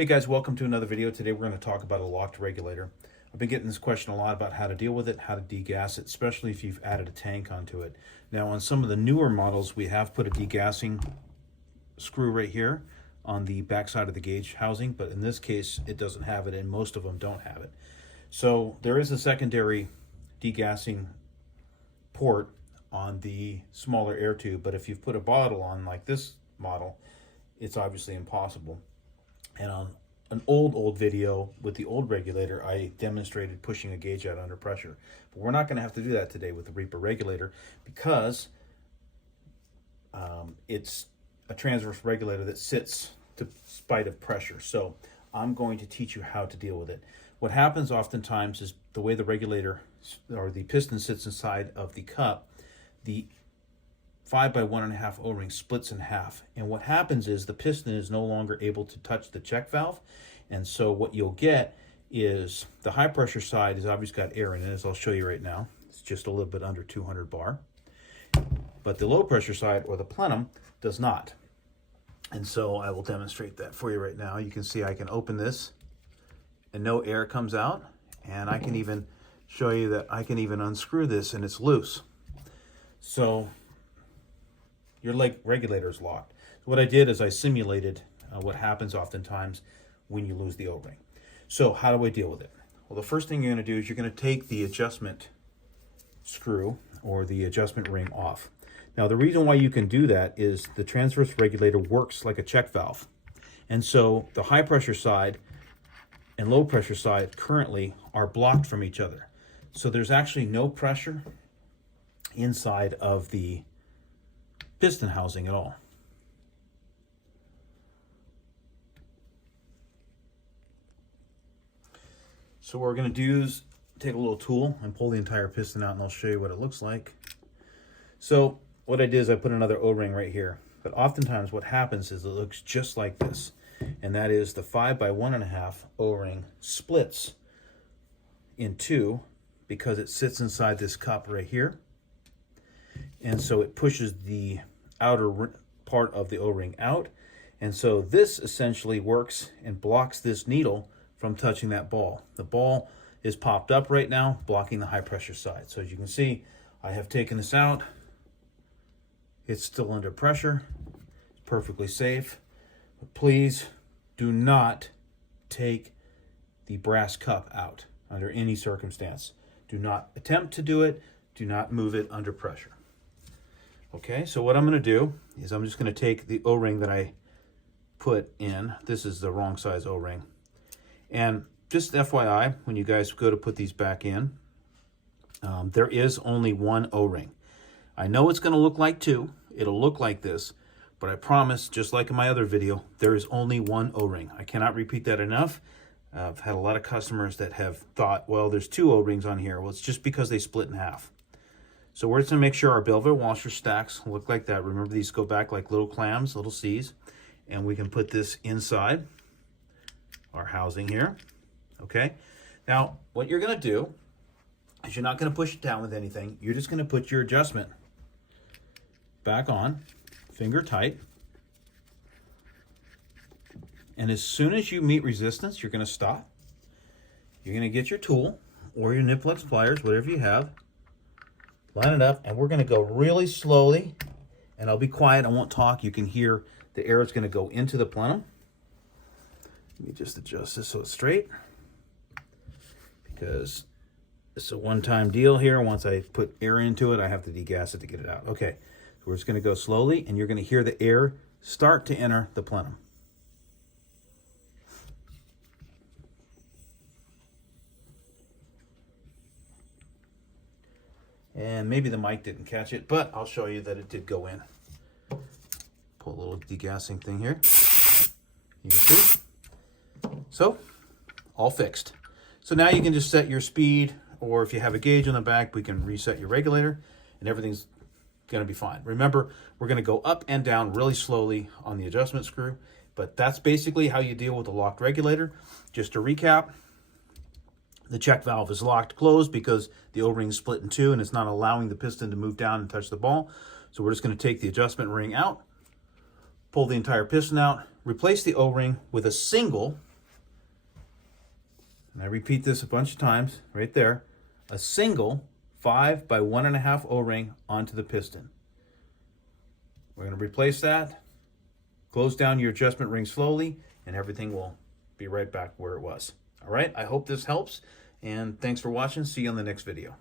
Hey guys, welcome to another video. Today we're going to talk about a locked regulator. I've been getting this question a lot about how to deal with it, how to degas it, especially if you've added a tank onto it. Now on some of the newer models, we have put a degassing screw right here on the back side of the gauge housing, but in this case it doesn't have it, and most of them don't have it. So there is a secondary degassing port on the smaller air tube, but if you've put a bottle on like this model, it's obviously impossible. And on an old video with the old regulator, I demonstrated pushing a gauge out under pressure. But we're not going to have to do that today with the REPR regulator because it's a transverse regulator that sits to spite of pressure. So I'm going to teach you how to deal with it. What happens oftentimes is the way the regulator or the piston sits inside of the cup, the 5 by 1.5 O-ring splits in half, and what happens is the piston is no longer able to touch the check valve, and so what you'll get is the high pressure side is obviously got air in it, as I'll show you right now. It's just a little bit under 200 bar, but the low pressure side, or the plenum, does not. And so I will demonstrate that for you right now. You can see I can open this and no air comes out, and I can even show you that I can even unscrew this and it's loose. So your regulator is locked. So what I did is I simulated what happens oftentimes when you lose the O-ring. So how do I deal with it? Well, the first thing you're going to do is you're going to take the adjustment screw or the adjustment ring off. Now the reason why you can do that is the transverse regulator works like a check valve. And so the high pressure side and low pressure side currently are blocked from each other. So there's actually no pressure inside of the piston housing at all. So what we're going to do is take a little tool and pull the entire piston out, and I'll show you what it looks like. So what I did is I put another O-ring right here, but oftentimes what happens is it looks just like this, and that is the 5 by 1.5 O-ring splits in two because it sits inside this cup right here, and so it pushes the outer part of the O-ring out, and so this essentially works and blocks this needle from touching that ball. The ball is popped up right now, blocking the high pressure side. So as you can see, I have taken this out. It's still under pressure. It's perfectly safe. But please do not take the brass cup out under any circumstance. Do not attempt to do it. Do not move it under pressure. Okay, so what I'm going to do is I'm just going to take the O-ring that I put in. This is the wrong size O-ring. And just FYI, when you guys go to put these back in, there is only one O-ring. I know it's going to look like two. It'll look like this, but I promise, just like in my other video, there is only one O-ring. I cannot repeat that enough. I've had a lot of customers that have thought, well, there's two O-rings on here. Well, it's just because they split in half. So we're just going to make sure our Belvedere washer stacks look like that. Remember, these go back like little clams, little C's. And we can put this inside our housing here. Okay. Now, what you're going to do is you're not going to push it down with anything. You're just going to put your adjustment back on, finger tight. And as soon as you meet resistance, you're going to stop. You're going to get your tool or your Niplex pliers, whatever you have. Line it up, and we're going to go really slowly, and I'll be quiet. I won't talk. You can hear the air is going to go into the plenum. Let me just adjust this so it's straight, because it's a one-time deal here. Once I put air into it, I have to degas it to get it out. Okay, so we're just going to go slowly, and you're going to hear the air start to enter the plenum. And maybe the mic didn't catch it, but I'll show you that it did go in. Pull a little degassing thing here. You can see. So, all fixed. So now you can just set your speed, or if you have a gauge on the back, we can reset your regulator, and everything's going to be fine. Remember, we're going to go up and down really slowly on the adjustment screw, but that's basically how you deal with a locked regulator. Just to recap, the check valve is locked closed because the O-ring is split in two and it's not allowing the piston to move down and touch the ball. So we're just going to take the adjustment ring out, pull the entire piston out, replace the O-ring with a single and I repeat this a bunch of times right there, a single 5 by 1.5 O-ring onto the piston. We're going to replace that, close down your adjustment ring slowly, and everything will be right back where it was. All right, I hope this helps, and thanks for watching. See you on the next video.